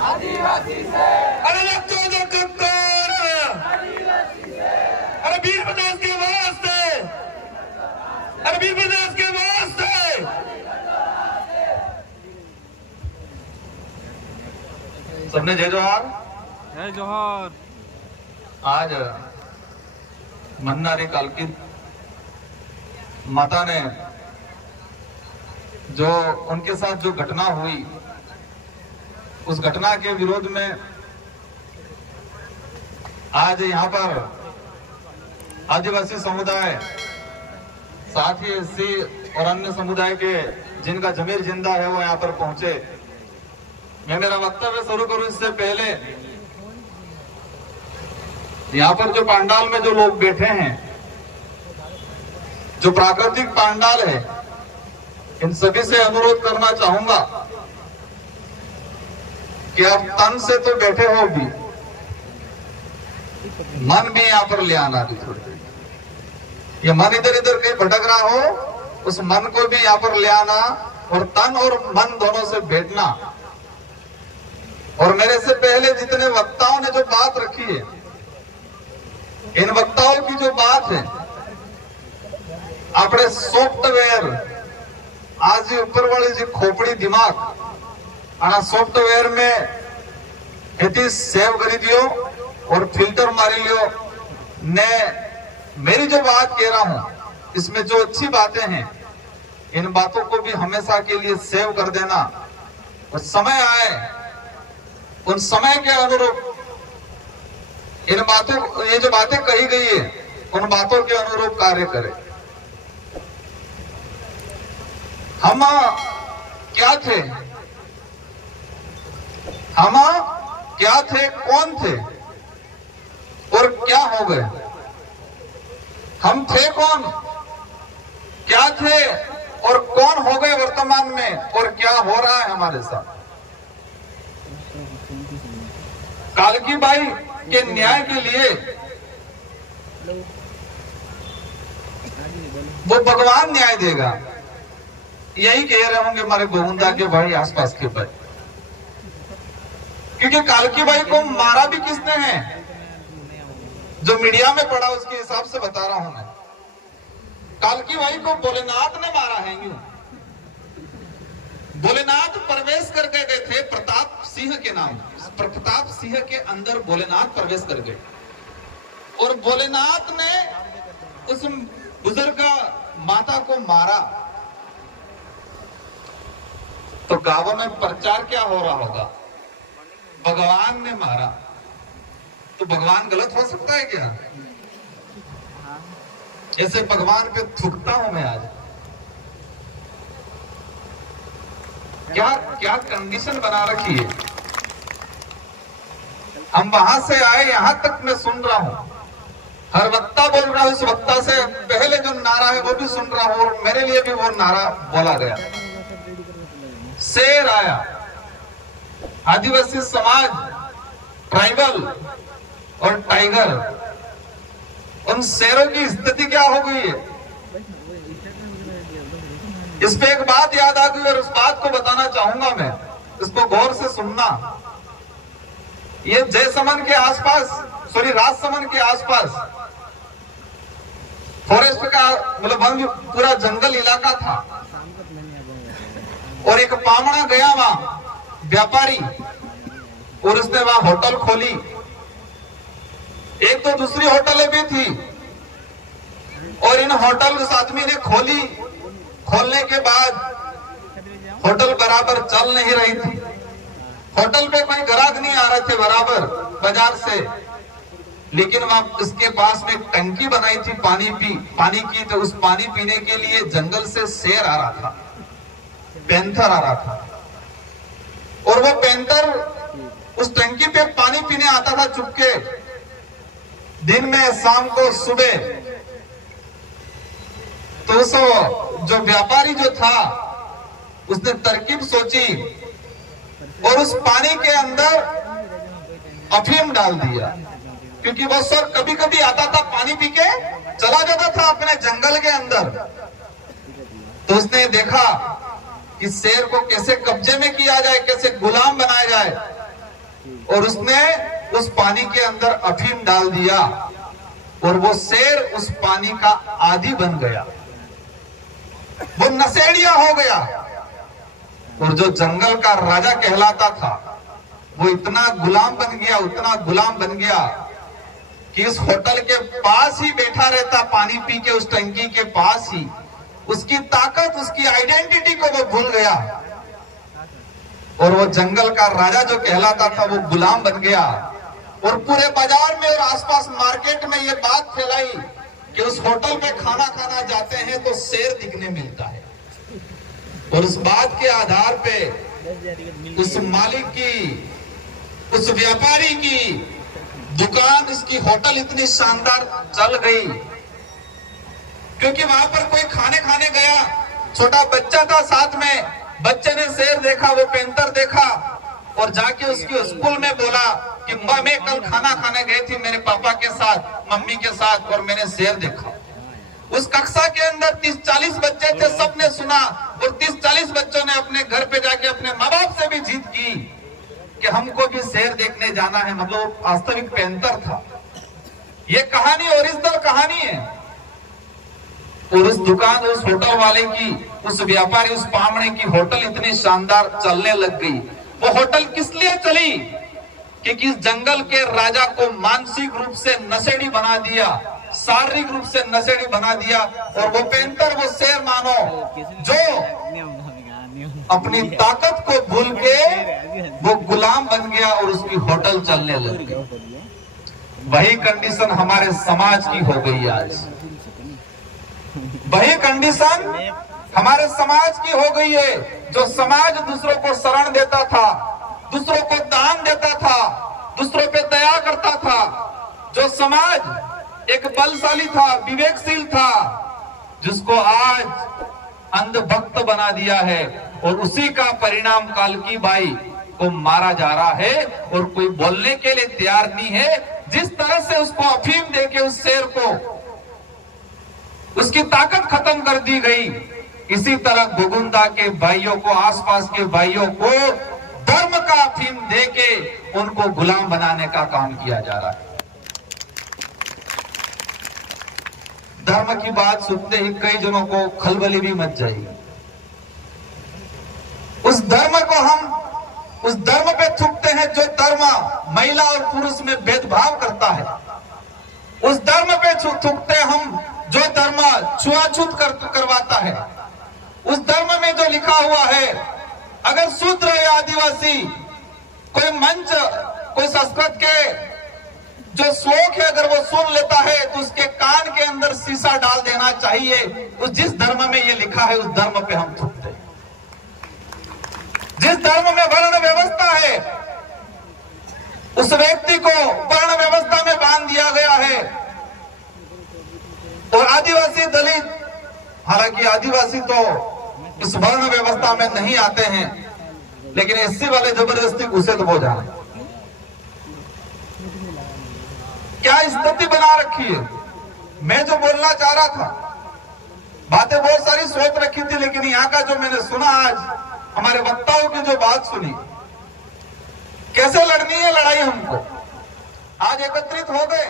आदिवासी से। अरे लगता है कौन? अरे वीर प्रदेश के वास्ते, अरे वीर प्रदेश के वास्ते। सबने जय जोहार। जय जोहार। आज मन्नारी कालकी माता ने जो उनके साथ जो घटना हुई, उस घटना के विरोध में आज यहाँ पर आदिवासी समुदाय, साथ ही एससी और अन्य समुदाय के जिनका जमीर जिंदा है वो यहाँ पर पहुंचे। मैं मेरा वक्तव्य शुरू करूं इससे पहले यहाँ पर जो पंडाल में जो लोग बैठे हैं, जो प्राकृतिक पंडाल है, इन सभी से अनुरोध करना चाहूंगा कि आप तन से तो बैठे हो भी, मन भी यहाँ पर ले आना भी थोड़ी। ये मन इधर इधर कहीं भटक रहा हो, उस मन को भी यहाँ पर ले आना और तन और मन दोनों से बैठना। और मेरे से पहले जितने वक्ताओं ने जो बात रखी है, इन वक्ताओं की जो बात है, अपने सॉफ्टवेयर आज ऊपर वाली जी खोपड़ी दिमाग आना सॉफ्टवेयर में इतनी सेव करी दियो और फिल्टर मारी लियो ने। मेरी जो बात कह रहा हूं इसमें जो अच्छी बातें हैं, इन बातों को भी हमेशा के लिए सेव कर देना और समय आए उन समय के अनुरूप इन बातों, ये जो बातें कही गई है, उन बातों के अनुरूप कार्य करें। हम क्या थे, हम क्या थे, कौन थे और क्या हो गए? हम थे कौन, क्या थे और कौन हो गए वर्तमान में, और क्या हो रहा है हमारे साथ? कालकी बाई के न्याय के लिए वो भगवान न्याय देगा, यही कह रहे होंगे हमारे गोविंदा के भाई, आसपास के भाई। क्योंकि कालकी बाई को मारा भी किसने है, जो मीडिया में पड़ा उसके हिसाब से बता रहा हूं मैं। कालकी बाई को भोलेनाथ ने मारा है। यूं भोलेनाथ प्रवेश करके गए थे प्रताप सिंह के नाम, प्रताप सिंह के अंदर भोलेनाथ प्रवेश कर गए और भोलेनाथ ने उस बुजुर्ग माता को मारा। तो गांवों में प्रचार क्या हो रहा होगा, भगवान ने मारा। तो भगवान गलत हो सकता है क्या? ऐसे भगवान पे थूकता हूं मैं आज। क्या क्या कंडीशन बना रखी है। हम वहां से आए, यहां तक मैं सुन रहा हूं, हर वक्ता बोल रहा हूं, उस वक्ता से पहले जो नारा है वो भी सुन रहा हूं और मेरे लिए भी वो नारा बोला गया। शेर आया, आदिवासी समाज, ट्राइबल और टाइगर, उन शेरों की स्थिति क्या हो गई है, इस पे एक बात याद आ गई और उस बात को बताना चाहूंगा मैं। इसको गौर से सुनना। ये जयसमन के आसपास, सॉरी राजसमन के आसपास फॉरेस्ट का मतलब वन पूरा जंगल इलाका था और एक पामड़ा गया वहां व्यापारी और उसने वहां होटल खोली। एक तो दूसरी होटलें भी थी और इन होटल उस आदमी ने खोली। खोलने के बाद होटल बराबर चल नहीं रही थी, होटल पे कोई ग्राहक नहीं आ रहे थे बराबर बाजार से, लेकिन वहां उसके पास में एक टंकी बनाई थी पानी की। तो उस पानी पीने के लिए जंगल से शेर आ रहा था, पैंथर आ रहा था और वो पैंथर उस टंकी पे पानी पीने आता था चुपके, दिन में, शाम को, सुबह। तो उस जो व्यापारी जो था उसने तरकीब सोची और उस पानी के अंदर अफीम डाल दिया, क्योंकि वो सर कभी कभी आता था पानी पी के चला जाता था अपने जंगल के अंदर। तो उसने देखा कि शेर को कैसे कब्जे में किया जाए, कैसे गुलाम बनाया जाए। और उसने उस पानी के अंदर अफीम डाल दिया और वो शेर उस पानी का आदी बन गया, वो नशेड़िया हो गया। और जो जंगल का राजा कहलाता था वो इतना गुलाम बन गया, उतना गुलाम बन गया कि इस होटल के पास ही बैठा रहता, पानी पी के उस टंकी के पास ही। उसकी ताकत, उसकी आइडेंटिटी को वो भूल गया और वो जंगल का राजा जो कहलाता था वो गुलाम बन गया। और पूरे बाजार में और आसपास मार्केट में ये बात फैलाई कि उस होटल में खाना खाना जाते हैं तो शेर दिखने मिलता है। और उस बात के आधार पे उस मालिक की, उस व्यापारी की दुकान, इसकी होटल इतनी शानदार चल गई क्योंकि वहां पर कोई खाने गया, छोटा बच्चा था साथ में, बच्चे ने शेर देखा, वो पेंतर देखा और जाके उसकी स्कूल में बोला कि मैं कल खाना खाने गई थी मेरे पापा के साथ, मम्मी के साथ, और मैंने शेर देखा। उस कक्षा के अंदर 30-40 बच्चे थे, सबने सुना और 30-40 बच्चों ने अपने घर पे जाके अपने माँ बाप से भी जीत की कि हमको भी शेर देखने जाना है। मतलब वास्तविक पेंटर था। ये कहानी ओरिजिनल कहानी है। और उस दुकान, उस होटल वाले की, उस व्यापारी, उस पामणे की होटल इतनी शानदार चलने लग गई। वो होटल किस लिए चली? क्योंकि इस जंगल के राजा को मानसिक रूप से नशेड़ी बना दिया, शारीरिक रूप से नशेड़ी बना दिया। और वो पेंटर, वो शेर मानो, जो अपनी ताकत को भूल के वो गुलाम बन गया और उसकी होटल चलने लग गई। वही कंडीशन हमारे समाज की हो गई आज। वही कंडीशन हमारे समाज की हो गई है। जो समाज दूसरों को शरण देता था, दूसरों को दान देता था, दूसरों पे दया करता था, जो समाज एक बलशाली था, विवेकशील था, जिसको आज अंधभक्त बना दिया है। और उसी का परिणाम कालकी बाई को मारा जा रहा है और कोई बोलने के लिए तैयार नहीं है। जिस तरह से उसको अफीम देके उस शेर को उसकी ताकत खत्म कर दी गई, इसी तरह गोगुंदा के भाइयों को, आसपास के भाइयों को धर्म का अफीम देके उनको गुलाम बनाने का काम किया जा रहा है। धर्म की बात सुनते ही कई जनों को खलबली भी मच जाएगी। उस धर्म को हम उस धर्म पे थूकते हैं जो धर्म महिला और पुरुष में भेदभाव करता है। उस धर्म पे थूकते हम जो धर्म छुआछूत करवाता है। उस धर्म में जो लिखा हुआ है, अगर शूद्र या आदिवासी कोई मंच, कोई संस्कृत के जो श्लोक है अगर वो सुन लेता है तो उसके कान के अंदर शीशा डाल देना चाहिए। उस जिस धर्म में ये लिखा है उस धर्म पे हम थूकते हैं। जिस धर्म में वर्ण व्यवस्था है उस व्यक्ति को वर्ण व्यवस्था में बांध दिया गया है। और आदिवासी, दलित, हालांकि आदिवासी तो इस वर्ण व्यवस्था में नहीं आते हैं, लेकिन एससी वाले जबरदस्ती घुसे तो वो जाने। क्या स्थिति बना रखी है। मैं जो बोलना चाह रहा था, बातें बहुत सारी सोच रखी थी, लेकिन यहाँ का जो मैंने सुना, आज हमारे वक्ताओं की जो बात सुनी, कैसे लड़नी है लड़ाई हमको। आज एकत्रित हो गए,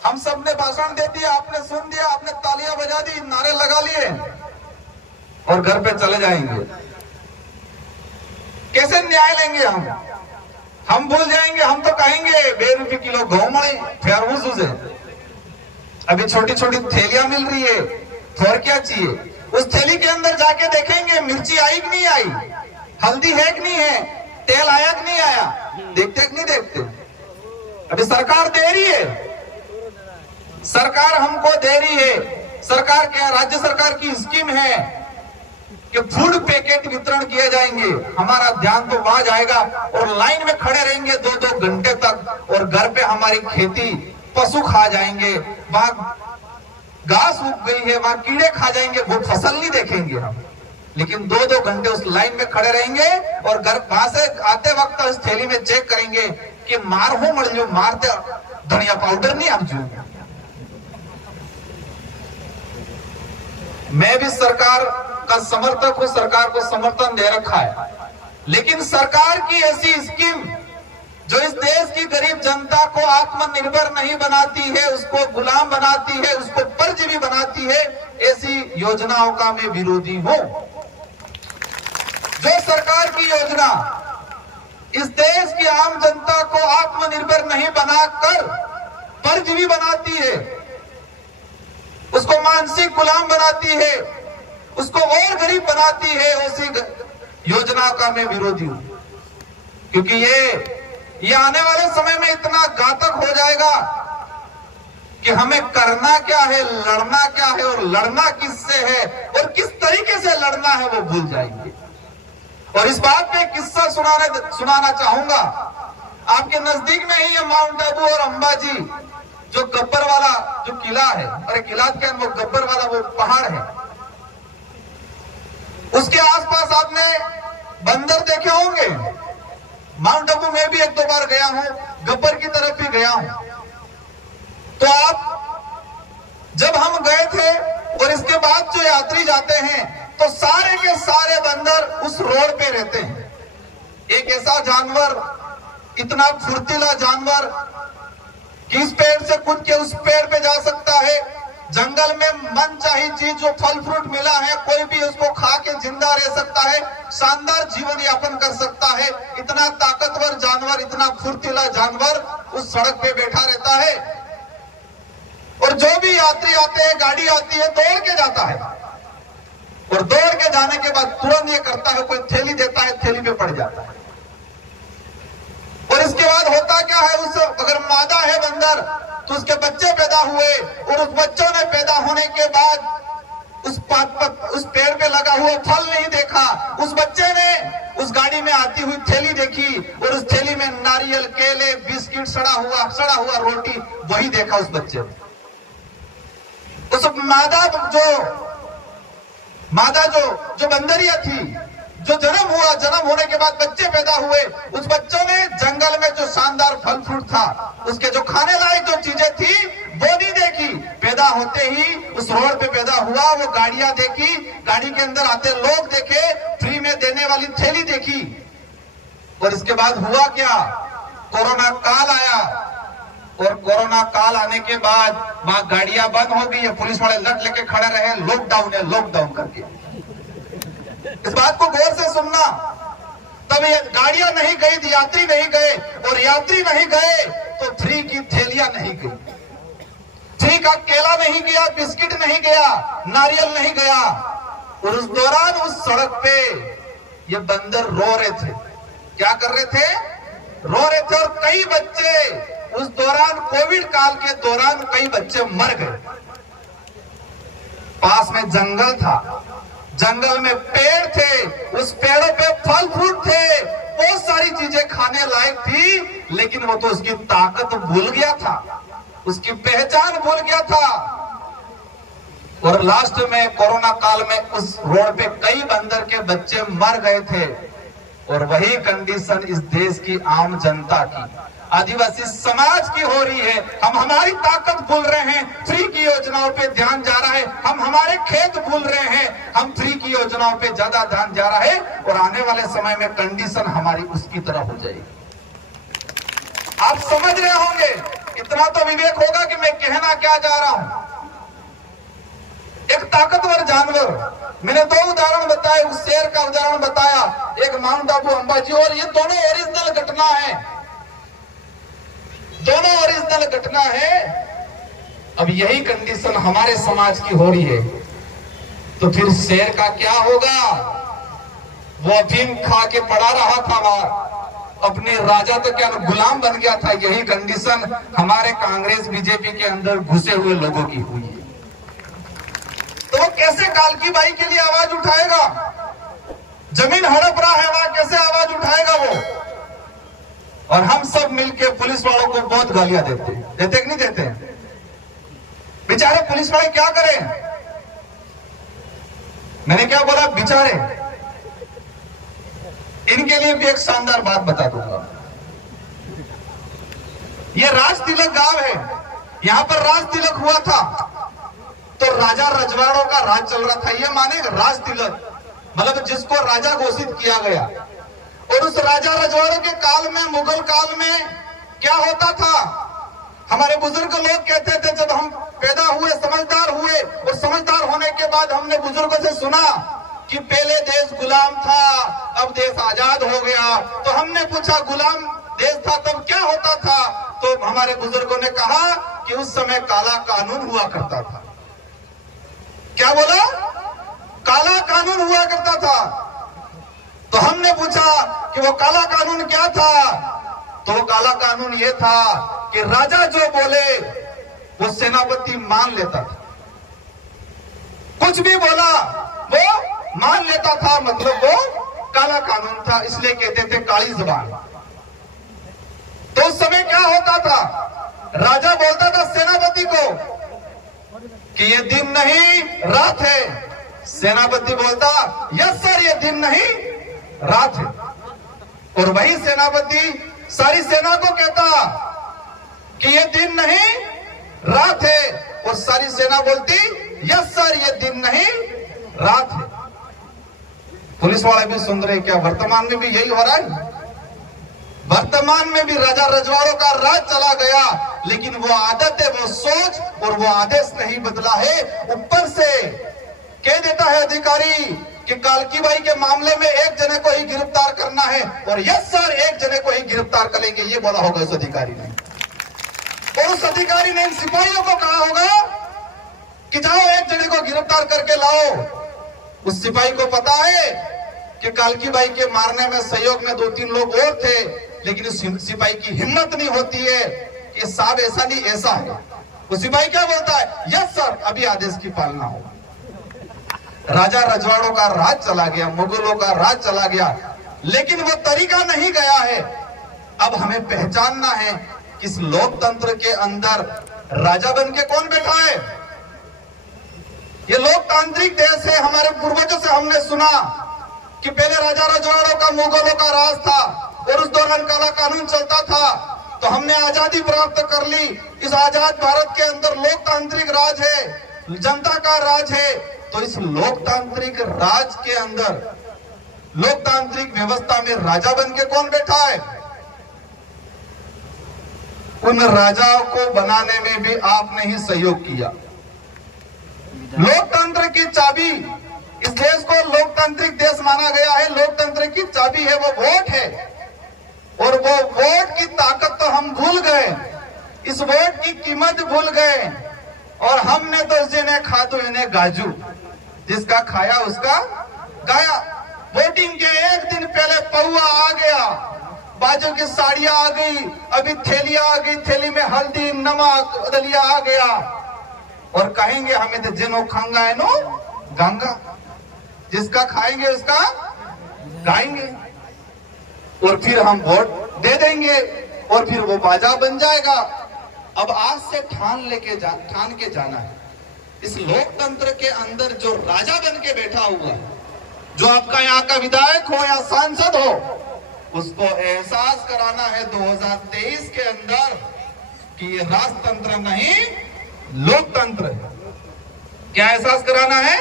हम सब ने भाषण दे दिया, आपने सुन दिया, आपने तालियां बजा दी, नारे लगा लिए और घर पे चले जाएंगे। कैसे न्याय लेंगे हम भूल जाएंगे। हम तो कहेंगे 2 रुपए किलो गेहूं मड़े फिर उसे अभी छोटी छोटी थैलियां मिल रही है, तो और क्या चाहिए। उस थैली के अंदर जाके देखेंगे मिर्ची आई कि नहीं आई, हल्दी है कि नहीं है, तेल आया कि नहीं आया, देखते कि नहीं देखते। अभी सरकार दे रही है, सरकार हमको दे रही है। सरकार के, राज्य सरकार की स्कीम है कि फूड पैकेट वितरण किए जाएंगे। हमारा ध्यान तो वहां जाएगा और लाइन में खड़े रहेंगे 2-2 घंटे तक, और घर पे हमारी खेती पशु खा जाएंगे, वहां घास उग गई है, वहां कीड़े खा जाएंगे, वो फसल नहीं देखेंगे हम। लेकिन 2-2 घंटे उस लाइन में खड़े रहेंगे और घर वहां से आते वक्त उस थैली में चेक करेंगे कि मार हो मर लो, मारते धनिया पाउडर नहीं हम जो। मैं भी सरकार का समर्थक हूं, सरकार को समर्थन दे रखा है, लेकिन सरकार की ऐसी स्कीम जो इस देश की गरीब जनता को आत्मनिर्भर नहीं बनाती है, उसको गुलाम बनाती है, उसको परजीवी बनाती है, ऐसी योजनाओं का मैं विरोधी हूं। जो सरकार की योजना इस देश की आम जनता को आत्मनिर्भर नहीं बनाकर परजीवी बनाती है, उसको मानसिक गुलाम बनाती है, उसको और गरीब बनाती है, ऐसी योजना का मैं विरोधी हूं। क्योंकि ये आने वाले समय में इतना घातक हो जाएगा कि हमें करना क्या है, लड़ना क्या है और लड़ना किससे है और किस तरीके से लड़ना है वो भूल जाएंगे। और इस बात पे किस्सा सुनाना चाहूंगा। आपके नजदीक में ही ये माउंट आबू और अंबाजी जो गब्बर वाला जो किला है, अरे किला क्या, वो गब्बर वाला वो पहाड़ है, उसके आसपास आपने बंदर देखे होंगे। माउंट आबू में भी एक दो बार गया हूं, गब्बर की तरफ भी गया हूं। तो आप जब हम गए थे और इसके बाद जो यात्री जाते हैं तो सारे के सारे बंदर उस रोड पे रहते हैं। एक ऐसा जानवर, इतना फुर्तीला जानवर कि इस पेड़ से कूद के उस पेड़ पे जा सकता है। जंगल में मनचाही चीज जो फल फ्रूट मिला है, कोई भी उसको खा के जिंदा रह सकता है, शानदार जीवन यापन कर सकता है। इतना ताकतवर जानवर, इतना फुर्तीला जानवर उस सड़क पे बैठा रहता है। और जो भी यात्री आते हैं, गाड़ी आती है, दौड़ के जाता है और दौड़ के जाने के बाद तुरंत ये करता है, कोई थैली देता है, थैली पे पड़ जाता है। और इसके बाद होता क्या है, उस अगर मादा है बंदर तो उसके बच्चे पैदा हुए और उस बच्चों ने पैदा होने के बाद उस पेड़ पे लगा हुआ फल नहीं देखा, उस बच्चे ने उस गाड़ी में आती हुई थैली देखी और उस थैली में नारियल, केले, बिस्किट, सड़ा हुआ रोटी, वही देखा उस बच्चे ने। उस मादा जो बंदरिया थी, जो जन्म होने के बाद बच्चे पैदा हुए, उस बच्चों ने जंगल में जो शानदार फल फ्रूट था, उसके जो खाने लायक जो चीजें थी वो नहीं देखी। पैदा होते ही उस रोड पे पैदा हुआ, वो गाड़ियां देखी, गाड़ी के अंदर आते लोग देखे, फ्री में देने वाली थैली देखी। और इसके बाद हुआ क्या, कोरोना काल आया और कोरोना काल आने के बाद वहां गाड़ियां बंद हो गई है, पुलिस वाले लट लेके खड़े रहे, लॉकडाउन है, लॉकडाउन करके। इस बात को गौर से सुनना। तब ये गाड़ियां नहीं गई, यात्री नहीं गए, और यात्री नहीं गए तो फ्री की थैलियां नहीं गई, फ्री का केला नहीं गया, बिस्किट नहीं गया, नारियल नहीं गया। और उस दौरान उस सड़क पे ये बंदर रो रहे थे। क्या कर रहे थे? रो रहे थे। और कई बच्चे उस दौरान, कोविड काल के दौरान, कई बच्चे मर गए। पास में जंगल था, जंगल में पेड़ थे, उस पेड़ों पे फल फ्रूट थे, बहुत सारी चीजें खाने लायक थी, लेकिन वो तो उसकी ताकत भूल गया था, उसकी पहचान भूल गया था। और लास्ट में कोरोना काल में उस रोड पे कई बंदर के बच्चे मर गए थे। और वही कंडीशन इस देश की आम जनता की, आदिवासी समाज की हो रही है। हम हमारी ताकत भूल रहे हैं, फ्री की योजनाओं पे ध्यान जा रहा है, हम हमारे खेत भूल रहे हैं, हम फ्री की योजनाओं पे ज्यादा ध्यान जा रहा है। और आने वाले समय में कंडीशन हमारी उसकी तरह हो जाएगी। आप समझ रहे होंगे, इतना तो विवेक होगा कि मैं कहना क्या जा रहा हूं। एक ताकतवर जानवर, मैंने दो उदाहरण बताए, उस शेर का उदाहरण बताया, एक माउंट आबू, अंबाजी, और ये दोनों ओरिजिनल घटना है, दोनों ओरिजिनल घटना है। अब यही कंडीशन हमारे समाज की हो रही है, तो फिर शेर का क्या होगा? वो अफीम खा के पड़ा रहा था वहां, अपने राजा तो क्या गुलाम बन गया था। यही कंडीशन हमारे कांग्रेस बीजेपी के अंदर घुसे हुए लोगों की हुई है। तो वो कैसे कालकी बाई के लिए आवाज उठाएगा? जमीन हड़प रहा है वहां, कैसे आवाज उठाएगा वो? और हम सब मिलके पुलिस वालों को बहुत गालियां देते कि नहीं देते? बेचारे पुलिस वाले क्या करें? मैंने क्या बोला? बेचारे। इनके लिए भी एक शानदार बात बता दूंगा। ये राज तिलक गांव है, यहां पर राज तिलक हुआ था, तो राजा रजवाड़ों का राज चल रहा था। ये माने राज तिलक, मतलब जिसको राजा घोषित किया गया। और उस राजा रजवाड़ों के काल में, मुगल काल में क्या होता था? हमारे बुजुर्ग लोग कहते थे, जब हम पैदा हुए, समझदार हुए, और समझदार होने के बाद हमने बुजुर्गों से सुना कि पहले देश गुलाम था, अब देश आजाद हो गया। तो हमने पूछा, गुलाम देश था तब क्या होता था? तो हमारे बुजुर्गों ने कहा कि उस समय काला कानून हुआ करता था। क्या बोला? काला कानून हुआ करता था। तो हमने पूछा कि वो काला कानून क्या था? तो वो काला कानून ये था कि राजा जो बोले वो सेनापति मान लेता था, कुछ भी बोला वो मान लेता था, मतलब वो काला कानून था, इसलिए कहते थे काली जुबान। तो उस समय क्या होता था? राजा बोलता था सेनापति को कि ये दिन नहीं रात है, सेनापति बोलता यस सर ये दिन नहीं रात है, और वही सेनापति सारी सेना को कहता कि ये दिन नहीं रात है, और सारी सेना बोलती यस सर ये दिन नहीं रात है। पुलिस वाले भी सुन रहे, क्या वर्तमान में भी यही हो रहा है? वर्तमान में भी राजा रजवाड़ों का राज चला गया, लेकिन वो आदत है, वो सोच और वो आदेश नहीं बदला है। ऊपर से कह देता है अधिकारी कि कालकी बाई के मामले में एक जने को ही गिरफ्तार करना है, और यस सर एक जने को ही गिरफ्तार करेंगे, ये बोला होगा उस अधिकारी ने। और उस अधिकारी ने इन सिपाहियों को कहा होगा कि जाओ एक जने को गिरफ्तार करके लाओ। उस सिपाही को पता है कि कालकी बाई के मारने में सहयोग में 2-3 लोग और थे, लेकिन उस सिपाही की हिम्मत नहीं होती है कि साहब ऐसा नहीं ऐसा है। वो सिपाही क्या बोलता है? यस सर अभी आदेश की पालना होगा। राजा रजवाड़ों का राज चला गया, मुगलों का राज चला गया, लेकिन वो तरीका नहीं गया है। अब हमें पहचानना है कि इस लोकतंत्र के अंदर राजा बन के कौन बैठा है? ये लोकतांत्रिक देश है। हमारे पूर्वजों से हमने सुना कि पहले राजा रजवाड़ों का, मुगलों का राज था, और उस दौरान काला कानून चलता था। तो हमने आजादी प्राप्त कर ली। इस आजाद भारत के अंदर लोकतांत्रिक राज है, जनता का राज है। तो इस लोकतांत्रिक राज के अंदर, लोकतांत्रिक व्यवस्था में राजा बन के कौन बैठा है? उन राजाओं को बनाने में भी आपने ही सहयोग किया। लोकतंत्र की चाबी, इस देश को लोकतांत्रिक देश माना गया है, लोकतंत्र की चाबी है वो वोट है, और वो वोट की ताकत तो हम भूल गए, इस वोट की कीमत भूल गए, और हमने तो जिन्हें खादो इन्हें गाजू, जिसका खाया उसका गाया। वोटिंग के एक दिन पहले पहुआ आ गया, बाजू की साड़ियां आ गई, अभी थैलियां आ गई, थैली में हल्दी नमक दलिया आ गया, और कहेंगे हमें तो जिनो खांगा है नो गांगा, जिसका खाएंगे उसका गाएंगे, और फिर हम वोट दे देंगे, और फिर वो बाजा बन जाएगा। अब आज से ठान के जाना है, इस लोकतंत्र के अंदर जो राजा बन के बैठा हुआ है, जो आपका यहाँ का विधायक हो या सांसद हो, उसको एहसास कराना है 2023 के अंदर कि ये राजतंत्र नहीं लोकतंत्र है। क्या एहसास कराना है?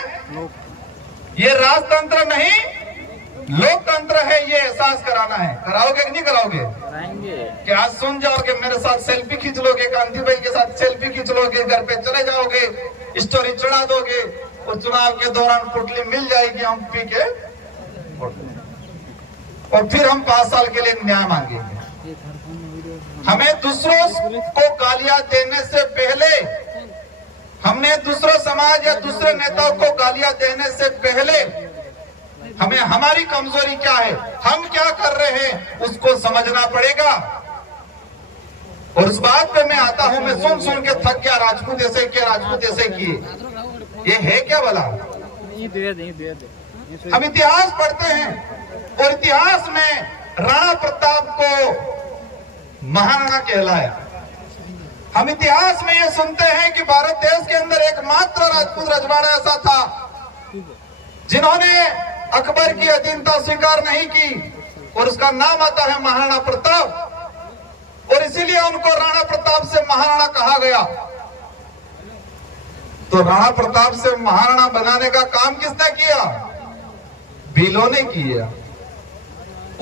ये राजतंत्र नहीं लोकतंत्र है, ये एहसास कराना है। कराओगे कि नहीं कराओगे? कराएंगे। क्या आज सुन जाओगे, मेरे साथ सेल्फी खींच लोगे, कांति भाई के साथ सेल्फी खींच लोगे, घर पे चले जाओगे, स्टोरी चढ़ा दोगे, और चुनाव के दौरान पुटली मिल जाएगी हम पी के, और फिर हम 5 साल के लिए न्याय मांगेंगे। हमें दूसरों को गालियां देने से पहले, हमने दूसरों समाज या दूसरे नेताओं को गालियां देने से पहले हमें हमारी कमजोरी क्या है, हम क्या कर रहे हैं, उसको समझना पड़ेगा। और उस बात पे मैं आता हूं, मैं सुन के थक गया, राजपूत ऐसे किए, राजपूत ऐसे किए, ये है क्या भला? हम इतिहास पढ़ते हैं, और इतिहास में राणा प्रताप को महाराणा कहलाया। हम इतिहास में ये सुनते हैं कि भारत देश के अंदर एकमात्र राजपूत रजवाड़ा ऐसा था जिन्होंने अकबर की अधीनता स्वीकार नहीं की, और उसका नाम आता है महाराणा प्रताप, और इसीलिए उनको राणा प्रताप से महाराणा कहा गया। तो राणा प्रताप से महाराणा बनाने का काम किसने किया? भीलों ने किया।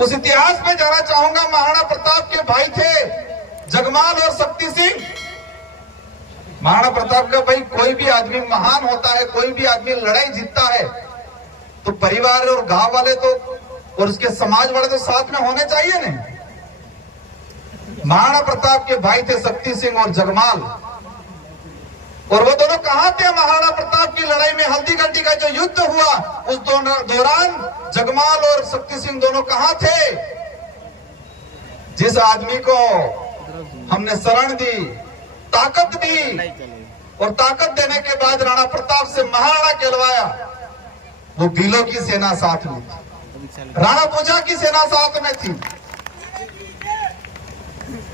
उस इतिहास में जाना चाहूंगा। महाराणा प्रताप के भाई थे जगमाल और शक्ति सिंह। महाराणा प्रताप का भाई, कोई भी आदमी महान होता है, कोई भी आदमी लड़ाई जीतता है तो परिवार और गांव वाले तो और उसके समाज वाले तो साथ में होने चाहिए ना। महाराणा प्रताप के भाई थे शक्ति सिंह और जगमाल, और वो दोनों कहां थे महाराणा प्रताप की लड़ाई में? हल्दीघाटी का जो युद्ध हुआ उस दौरान जगमाल और शक्ति सिंह दोनों कहां थे? जिस आदमी को हमने शरण दी, ताकत दी, और ताकत देने के बाद राणा प्रताप से महाराणा कहलवाया, वो भीलों की सेना साथ में थी, राणा पूजा की सेना साथ में थी।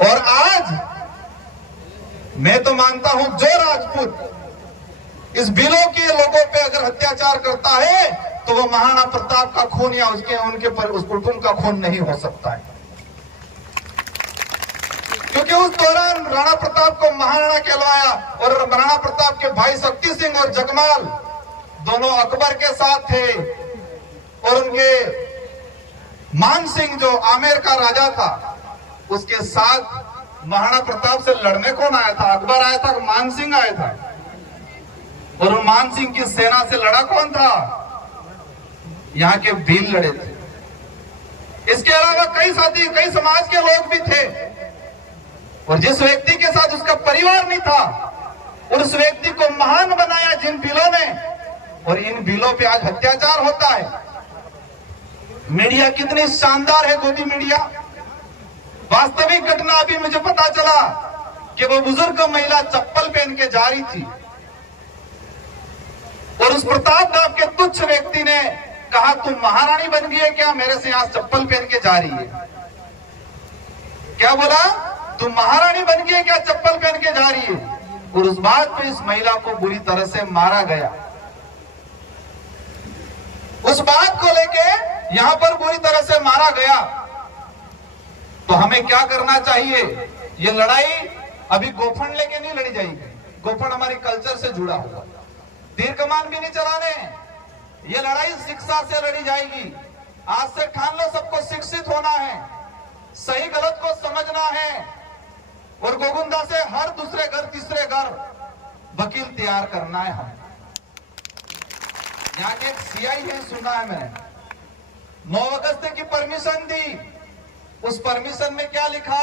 और आज मैं तो मानता हूं जो राजपूत इस भीलों के लोगों पे अगर अत्याचार करता है तो वो महाराणा प्रताप का खून या उनके पर उस कुटुंब का खून नहीं हो सकता है, क्योंकि उस दौरान राणा प्रताप को महाराणा कहलवाया। और राणा प्रताप के भाई शक्ति सिंह और जगमाल दोनों अकबर के साथ थे, और उनके मान सिंह जो आमेर का राजा था उसके साथ महाराणा प्रताप से लड़ने कौन आया था? अकबर आया था, मान सिंह आया था। और मान सिंह की सेना से लड़ा कौन था? यहाँ के भील लड़े थे। इसके अलावा कई साथी, कई समाज के लोग भी थे, और जिस व्यक्ति के साथ उसका परिवार नहीं था और उस व्यक्ति को महान बनाया जिन भीलों ने, और इन भीलों पे आज अत्याचार होता है। मीडिया कितनी शानदार है, गोदी मीडिया। वास्तविक घटना अभी मुझे पता चला कि वो बुजुर्ग महिला चप्पल पहन के जा रही थी, और उस प्रताप नाम के तुच्छ व्यक्ति ने कहा, तुम महारानी बन गई है क्या? मेरे से यहां चप्पल पहन के जा रही है। क्या बोला? तुम महारानी बन गई है क्या? चप्पल पहन के जा रही है। और उस बात पे इस महिला को बुरी तरह से मारा गया। उस बात को लेके यहां पर बुरी तरह से मारा गया। तो हमें क्या करना चाहिए? ये लड़ाई अभी गोफन लेके नहीं लड़ी जाएगी। गोफन हमारी कल्चर से जुड़ा हुआ, तीर कमान भी नहीं चलाने। ये लड़ाई शिक्षा से लड़ी जाएगी। आज से ठान लो, सबको शिक्षित होना है, सही गलत को समझना है, और गोगुंदा से हर दूसरे घर तीसरे घर वकील तैयार करना है। हम यहाँ के एक सीआई है, सुना है मैंने, 9 अगस्त की परमिशन दी। उस परमिशन में क्या लिखा?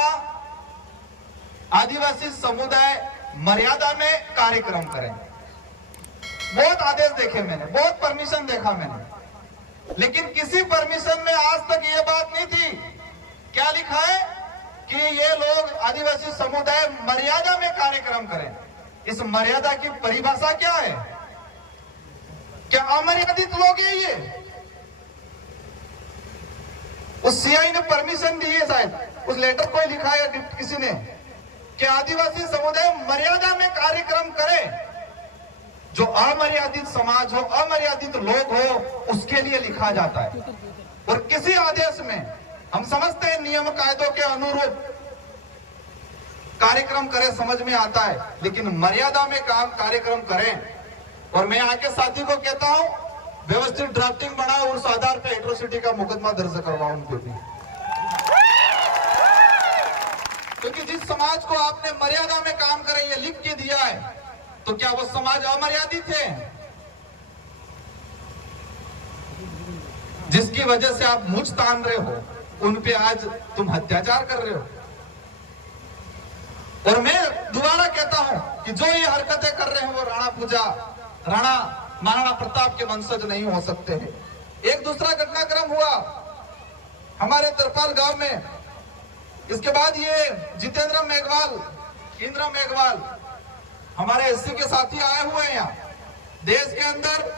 आदिवासी समुदाय मर्यादा में कार्यक्रम करें। बहुत आदेश देखे मैंने, बहुत परमिशन देखा मैंने, लेकिन किसी परमिशन में आज तक ये बात नहीं थी। क्या लिखा है कि ये लोग आदिवासी समुदाय मर्यादा में कार्यक्रम करें। इस मर्यादा की परिभाषा क्या है? क्या अमर्यादित लोग हैं ये? उस सीआई ने परमिशन दी है, शायद उस लेटर को लिखा है किसी ने कि आदिवासी समुदाय मर्यादा में कार्यक्रम करे। जो अमर्यादित समाज हो, अमर्यादित लोग हो, उसके लिए लिखा जाता है। और किसी आदेश में हम समझते हैं नियम कायदों के अनुरूप कार्यक्रम करें, समझ में आता है, लेकिन मर्यादा में काम कार्यक्रम करें। और मैं आके साथी को कहता हूं, व्यवस्थित ड्राफ्टिंग बनाओ, उस आधार पे एट्रोसिटी का मुकदमा दर्ज करवाओ उनके भी। क्योंकि जिस समाज को आपने मर्यादा में काम करें ये लिख के दिया है, तो क्या वो समाज अमर्यादित है? जिसकी वजह से आप मुझ तान रहे हो, उन पे आज तुम अत्याचार कर रहे हो। और मैं दोबारा कहता हूं कि जो ये हरकतें कर रहे हैं वो राणा पूजा, राणा महाराणा प्रताप के वंशज नहीं हो सकते हैं। एक दूसरा घटनाक्रम हुआ हमारे तरपाल गांव में। इसके बाद ये जितेंद्र मेघवाल, इंद्र मेघवाल, हमारे एससी के साथी आए हुए हैं यहाँ। देश के अंदर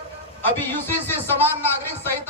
अभी यूसीसी समान नागरिक संहिता